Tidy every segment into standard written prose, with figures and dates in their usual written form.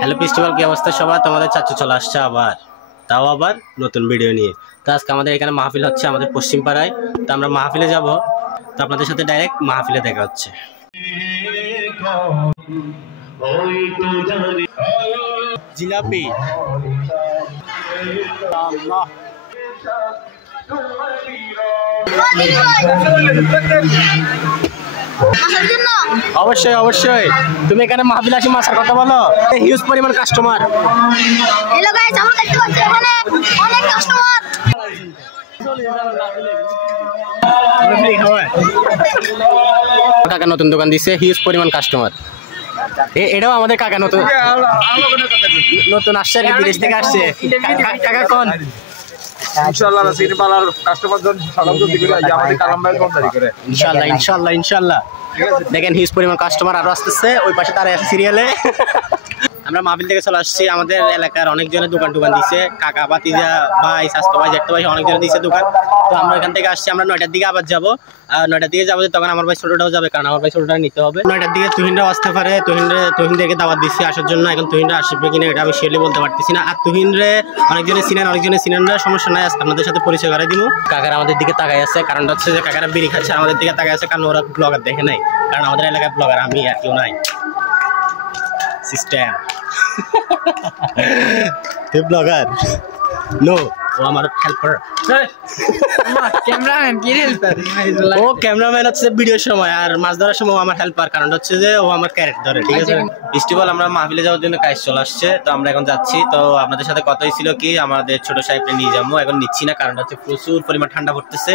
Hello festival, কি অবস্থা সবার? তোমাদের চাচু চলে আসছে আবার, তাও আবার নতুন ভিডিও নিয়ে। তো আজকে আমাদের এখানে মাহফিল হচ্ছে আমাদের পশ্চিম পাড়ায়। তো আমরা মাহফিলে যাব, তো আপনাদের সাথে ডাইরেক্ট মাহফিলে দেখা হচ্ছে। জিলাপি অবশ্যই অবশ্যই। তুমি এখানে মাহফিল আসি মাছের কথা বলো, হিউজ পরিমাণ কাস্টমার। হ্যালো গাইস, আমরা দেখতে পাচ্ছি এখানে অনেক কাস্টমার। কাকা নতুন দোকান দিচ্ছে, হিউজ পরিমাণ কাস্টমার। এটাও আমাদের কাকা নতুন নতুন আসছে, বিদেশ থেকে আসছে। কাকা কোন ইনশাআল্লাহ রাসির পালার কাস্টমার জন সালাম দিতে করে আমাদের কালাম ভাই কমদারি করে ইনশাআল্লাহ ইনশাআল্লাহ ইনশাআল্লাহ। দেখেন হিউজ পরিমাণ কাস্টমার আরো আসতেছে, ওই পাশে তারা আছে সিরিয়ালে। আমরা মাহফিল থেকে চলে আসছি। আমাদের এলাকার অনেকজনের দোকান দিচ্ছে, কাকা বাতিজা ভাই স্বাস্থ্য ভাই জেঠতো ভাই অনেকজনের দিচ্ছে দোকান। তো আমরা এখান থেকে আসছি, আমরা 9টার দিকে আবার যাবো। 9টার দিকে যাবো, তখন আমার ভাই ছোটটাও যাবে, কারণ আমার ভাই ছোটটা নিতে হবে। 9টার দিকে তুহিনরাও আসতে পারে, তুহিনদেরকে দাওয়াত দিচ্ছি আসার জন্য। এখন তুহিনরা আসবে কিনা এটা আমি শিওরলি বলতে পারতেছি না। আর তুহিনরে অনেকজনের চিনেন না, সমস্যা নাই, আপনাদের সাথে পরিচয় করে দিব। কাকারা আমাদের দিকে তাকাই আছে, কারণটা হচ্ছে যে কাকারা বিড়ি খাচ্ছে, আমাদের দিকে তাকাই আছে, কারণ ওরা ব্লগার দেখে নাই। কারণ আমাদের এলাকায় ব্লগার আমি আর কেউ নাই। সিস্টেম ব্লগার নো, ও আমার হেল্পার। ও ক্যামেরাম্যান হচ্ছে ভিডিওর সময়, আর মাছ ধরার সময় ও আমার হেল্পার। কারণ হচ্ছে যে ও আমার ক্যারেক্টার ধরে, ঠিক আছে। ফেস্টিভ্যাল আমরা মাহফিলে যাওয়ার জন্য কাজ চলে আসছে, তো আমরা এখন যাচ্ছি। তো আপনাদের সাথে কথা হয়েছিল কি আমাদের ছোট সাহেবকে নিয়ে যাবো, এখন নিচ্ছি না, কারণ হচ্ছে প্রচুর পরিমাণ ঠান্ডা পড়তেছে।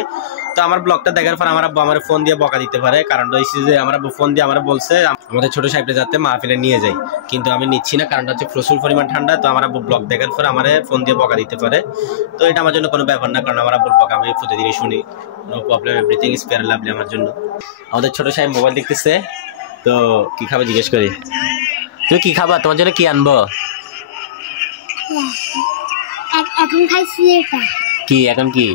তো আমার ব্লগটা দেখার পর আমার আব্বু আমার ফোন দিয়ে বকা দিতে পারে, কারণ হচ্ছে যে আমার আব্বু ফোন দিয়ে আমার বলছে আমাদের ছোট সাহেবটা যাতে মাহফিলে নিয়ে যাই, কিন্তু আমি নিচ্ছি না, কারণ হচ্ছে প্রচুর পরিমাণ ঠান্ডা। তো আমার আব্বু ব্লগ দেখার পর আমার ফোন দিয়ে বকা দিতে পারে। তো এটা আমার জন্য কোনো ব্যাপার না, কারণ আমার আব্বুর বকা আমি প্রতিদিনই শুনি। No problem, everything is fair lovely আমার জন্য। আমাদের ছোট সাহেব মোবাইল দেখতেছে, তো কি খাবে জিজ্ঞেস করি। তুমি কি খাবা? তোমার জন্য কি আনবো? এখন খাইছি এটা। কি এখন কি?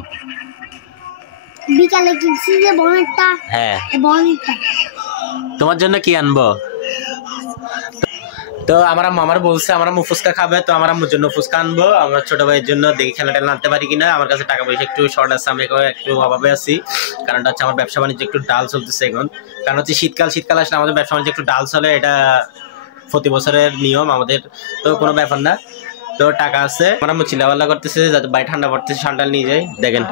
বিকালে কিনছি যে বনেটটা। হ্যাঁ বনেটটা। তোমার জন্য কি আনবো? তো আমার মামার বলছে আমার আম্মু ফুচকা খাবে, তো আমার আম্মুর জন্য ফুচকা আনবো। আমার ছোট ভাইয়ের জন্য দেখি খেলাটা আনতে পারি কিনা। আমার কাছে টাকা পয়সা একটু শর্ট আছে, আমি একটু অভাবে আছি, কারণটা হচ্ছে আমার ব্যবসা বাণিজ্য একটু ডাল চলতেছে এখন। কারণ হচ্ছে শীতকাল আসলে আমাদের ব্যবসা বাণিজ্য একটু ডাল চলে, এটা প্রতি বছরের নিয়ম আমাদের, তো কোনো ব্যাপার না। তো টাকা আছে, আমার আম্মু চিল্লাপাল্লা করতেছে যাতে বাইরে ঠান্ডা পড়তেছে, ঠান্ডা নিয়ে যাই। দেখেন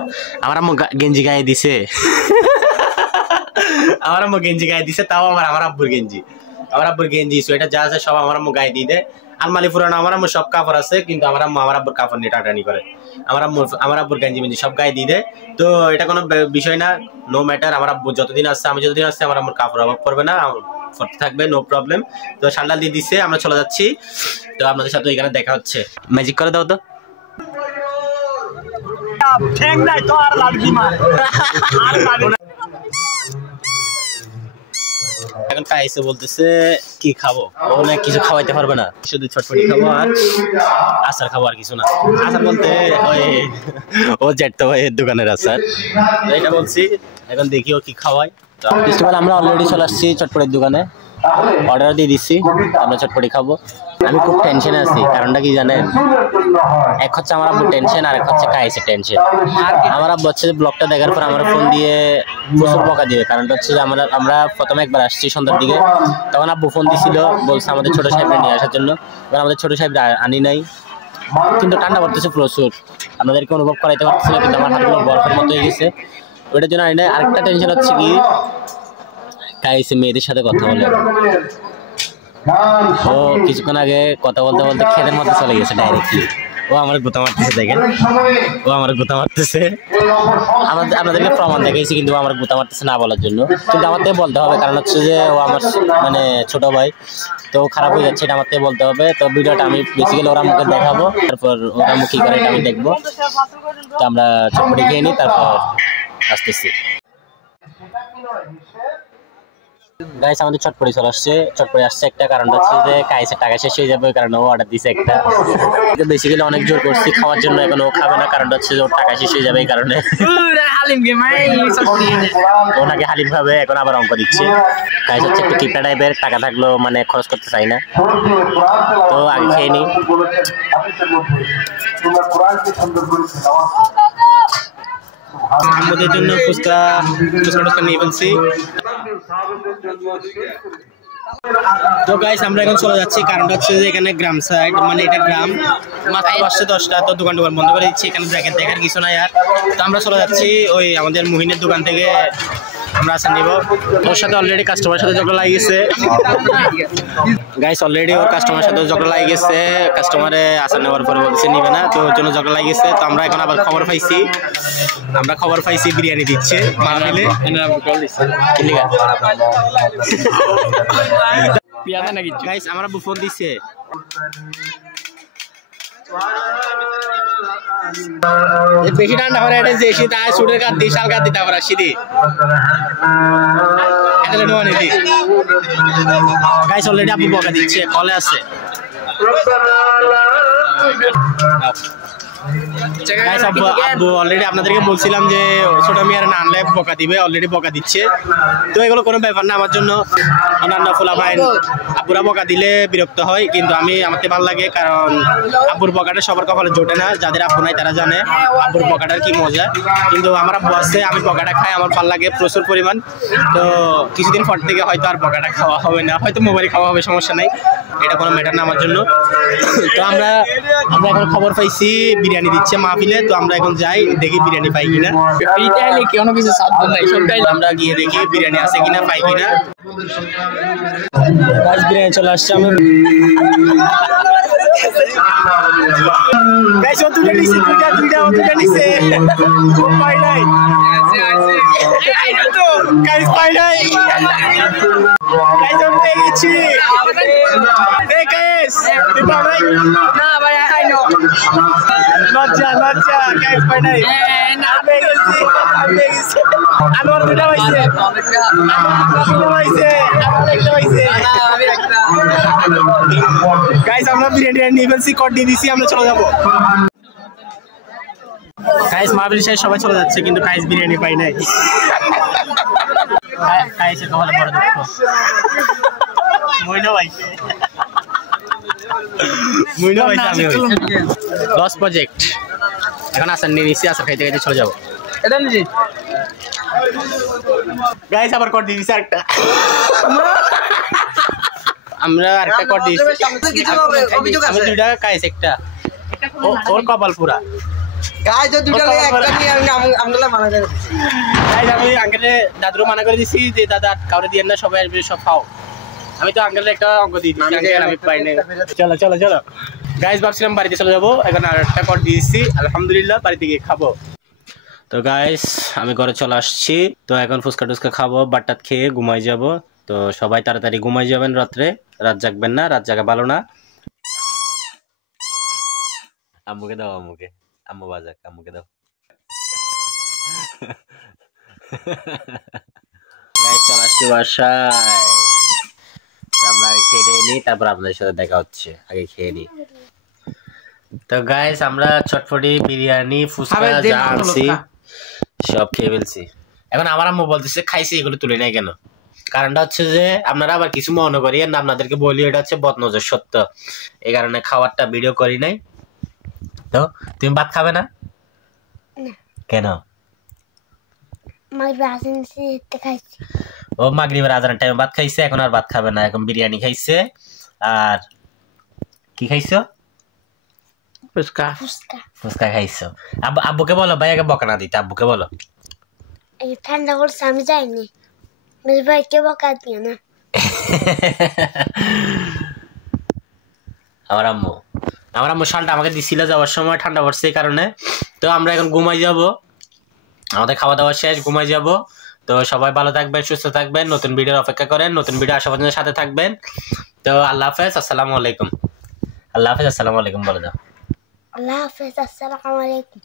আমার আম্মু গেঞ্জি গায়ে দিছে, আমার আম্মু গেঞ্জি গায়ে দিছে, তাও আমার আব্বুর গেঞ্জি, আমার আব্বুর গেঞ্জি সোয়েটার যা আছে সব আমার আম্মু গায়ে দিয়ে দেয়। আলমারি পুরানো, আমার আম্মু সব কাপড় আছে, কিন্তু আমার আম্মু আমার আব্বুর কাপড় নিয়ে টাটানি করে। আমার আব্বুর গেঞ্জি মেঞ্জি সব গায়ে দিয়ে দেয়। তো এটা কোনো বিষয় না, নো ম্যাটার। আমার আব্বু যতদিন আসছে, আমি যতদিন আসছে, আমার আম্মুর কাপড় অভাব করবে না, থাকবে, নো প্রবলেম। তো সান্ডাল দিয়ে দিচ্ছে, আমরা চলে যাচ্ছি। তো আপনাদের সাথে এখানে দেখা হচ্ছে। ম্যাজিক করে দাও তো। এখন খাইছে, বলতেছে কি খাবো, বলে কিছু খাওয়াইতে পারবে না, শুধু চটপটি খাবো আর আচার খাবো, আর কিছু না। আচার বলতে ওই ও জেঠতো ভাইয়ের দোকানের আচার, এটা বলছি। এখন দেখি ও কি খাওয়াই। তো আমরা অলরেডি চলে আসছি চটপটির দোকানে, অর্ডার দিয়ে দিচ্ছি, আমরা চটপটি খাবো। আমি খুব টেনশনে আছি, কারণটা কি জানেন? এক হচ্ছে আমার আব্বু টেনশন, আর এক হচ্ছে কাইসে টেনশন। আমার আব্বু হচ্ছে ব্লগটা দেখার পর আমার ফোন দিয়ে প্রচুর বকা দিবে, কারণটা হচ্ছে যে আমরা প্রথমে একবার আসছি সন্ধ্যার দিকে, তখন আব্বু ফোন দিছিল, বলছে আমাদের ছোট সাহেবরা নিয়ে আসার জন্য। এবার আমাদের ছোট সাহেবরা আনি নাই, কিন্তু ঠান্ডা পড়তেছে প্রচুর, আপনাদেরকে অনুভব করাইতে পারতেছি না, কিন্তু আমার হাতগুলো বরফের মতো হয়ে গেছে, ওইটার জন্য আনি নাই। আরেকটা টেনশন হচ্ছে কি, কাইসে মেয়েদের সাথে কথা বলে, ও কিছুক্ষণ আগে কথা বলতে বলতে খেতের মধ্যে চলে গেছে ডাইরেক্টলি। ও আমার গুতা মারতেছে, দেখেন ও আমার গুতা মারতেছে। আপনাদেরকে প্রমাণ দেখাইছি, কিন্তু ও আমার গুতা মারতেছে না বলার জন্য, কিন্তু আমার থেকে বলতে হবে, কারণ হচ্ছে যে ও আমার মানে ছোট ভাই, তো খারাপ হয়ে যাচ্ছে, এটা আমার থেকে বলতে হবে। তো ভিডিওটা আমি বেসিক্যালি ওরা মুখে দেখাবো, তারপর ওরা মুখ কি করে এটা আমি দেখবো। তো আমরা চটপটি খেয়ে নিই, তারপর আসতেছি। গাইস আমাদের চটপটি চলে আসছে, চটপটি আসছে একটা কারণ হচ্ছে যে কাইসের টাকা শেষ হয়ে যাবে, ওই কারণে ও অর্ডার দিছে একটা। বেসিক্যালি অনেক জোর করছি খাওয়ার জন্য, এখন ও খাবে না কারণ হচ্ছে যে ওর টাকা শেষ হয়ে যাবে এই কারণে। ওনাকে হালিম খাবে, এখন আবার অঙ্ক দিচ্ছে। গাইস হচ্ছে একটু কিপটা টাইপের, টাকা থাকলেও মানে খরচ করতে চাই না, তো আগে খেয়ে নি। আমাদের জন্য ফুচকা নিয়ে ফেলছি। তো গাইস আমরা এখন চলে যাচ্ছি, কারণটা হচ্ছে যে এখানে গ্রাম সাইড, মানে এটা গ্রাম, মাত্র 10টা, তো দোকান বন্ধ করে দিচ্ছি, এখানে দেখার কিছু নাই আর। তো আমরা চলে যাচ্ছি ওই আমাদের মুহিনের দোকান থেকে আমরা আসার নিব। ওর সাথে অলরেডি কাস্টমার সাথে ঝগড়া লাগিয়ে গেছে গাইস, অলরেডি ওর কাস্টমার সাথে ঝগড়া লাগিয়ে গেছে, কাস্টমারে আসার নেওয়ার পরে বলছে নিবে না, তো ওর জন্য ঝগড়া লাগিয়ে গেছে। তো আমরা এখন আবার খবর পাইছি বিরিয়ানি দিচ্ছে মাহফিলে। গাইস আমরা ফোন দিচ্ছে, বেশি ঠান্ডা হলে এটা যে শীত আয় সুটের কাট দিই, শাল কাট দিতে পারা শীতে গাইস অলরেডি আপনি বকা দিচ্ছে, কলে আছে। অলরেডি আপনাদেরকে বলছিলাম যে ছোট মিয়ার না আনলে বকা দিবে, অলরেডি বকা দিচ্ছে। তো এগুলো কোনো ব্যাপার না আমার জন্য, অন্যান্য ফোলাফাইন আব্বুরা বকা দিলে বিরক্ত হয়, কিন্তু আমাকে ভালো লাগে, কারণ আব্বুর বকাটা সবার কপালে জোটে না, যাদের আব্বু নাই তারা জানে আব্বুর বকাটার কি মজা। কিন্তু আমার আব্বু আছে, আমি বকাটা খাই, আমার ভালো লাগে প্রচুর পরিমাণ। তো কিছুদিন পর থেকে হয়তো আর বকাটা খাওয়া হবে না, হয়তো মোবাইল খাওয়া হবে, সমস্যা নাই, এটা কোনো ম্যাটার না আমার জন্য। তো আমরা এখন খবর পাইছি বিরিয়ানি দিচ্ছে মাহফিলে, তো আমরা এখন যাই দেখি বিরিয়ানি পাই কিনা। কোনো কিছু আমরা গিয়ে দেখি বিরিয়ানি আছে কিনা, পাই কিনা। বিরিয়ানি চলে আসছে, আমি আমরা বিরিয়ানি নিয়ে ফেলছি, কট দিয়ে দিছি, আমরা চলে যাবো। গাইস মাহফিল শেষ, সবাই চলে যাচ্ছে, কিন্তু গাইস বিরিয়ানি পাই নাই। গাইসের কপালে বড় দুঃখ, মইনা পাইছে, আমি লস প্রজেক্ট। এখন আসার নিয়ে নিচ্ছি, আসার খাইতে খাইতে চলে যাবো। গাইস আবার কট দিয়ে দিছি আরেকটা, আমরা আরেকটা কট দিয়েছি, আমি 2 টাকা গাইস একটা, ওর কপাল পুরা। আমি আঙ্কেলে দাদুরও মানা করে দিছি যে দাদা কাউরে দিয়ে না, সবাই আসবে, সব খাও। আমি তো আঙ্কেলের একটা অঙ্ক দিয়ে দিচ্ছি, আমি পাই নাই। চলো গাইস, ভাবছিলাম বাড়িতে চলে যাবো, এখন আর একটা কট দিয়েছি, আলহামদুলিল্লাহ বাড়িতে গিয়ে খাবো। তো গাইস আমি ঘরে চলে আসছি, তো এখন ফুচকা টুচকা খাবো, বাট্টাত খেয়ে ঘুমাই যাব। তো সবাই তাড়াতাড়ি ঘুমাই যাবেন, রাত জাগবেন না, রাত জাগা ভালো না। আম্মুকে দাও, আম্মু বাজাক, আম্মুকে দাও। গাইস চলে আসছি বাসায়, আমরা আগে খেয়ে নিই, তারপর আপনাদের সাথে দেখা হচ্ছে, আগে খেয়ে নিই। তো গাইস আমরা চটপটি বিরিয়ানি ফুচকা যা আনছি সব খেয়ে ফেলছি। এখন আমার আম্মু বলতেছে খাইছি, এগুলো তুলে নেই কেন? কারণটা হচ্ছে যে আপনারা আবার কিছু মনে করিয়েন না, আপনাদেরকে বলি এটা হচ্ছে বদনজর সত্য, এই কারণে খাবারটা ভিডিও করি নাই। তো তুমি ভাত খাবে না কেন? ও মাগরিবের আজানের টাইমে ভাত খাইছে, এখন আর ভাত খাবে না, এখন বিরিয়ানি খাইছে। আর কি খাইছো? ফুচকা খাইছো। আব্বুকে বলো ভাইয়াকে বকা না দিতে, আব্বুকে বলো। ঠান্ডা করছে, আমি যাইনি, ভাইকে বকা দিও না। আমার আম্মু শালটা আমাকে দিছিল যাওয়ার সময়, ঠান্ডা পড়ছে এই কারণে। তো আমরা এখন ঘুমাই যাব, আমাদের খাওয়া দাওয়া শেষ, ঘুমাই যাব। তো সবাই ভালো থাকবেন, সুস্থ থাকবেন, নতুন ভিডিওর অপেক্ষা করেন, নতুন ভিডিও আসা পর্যন্ত সাথে থাকবেন। তো আল্লাহ হাফেজ, আসসালামু আলাইকুম। আল্লাহ হাফেজ, আসসালামু আলাইকুম বলে দাও। আল্লাহ হাফেজ, আসসালামু আলাইকুম।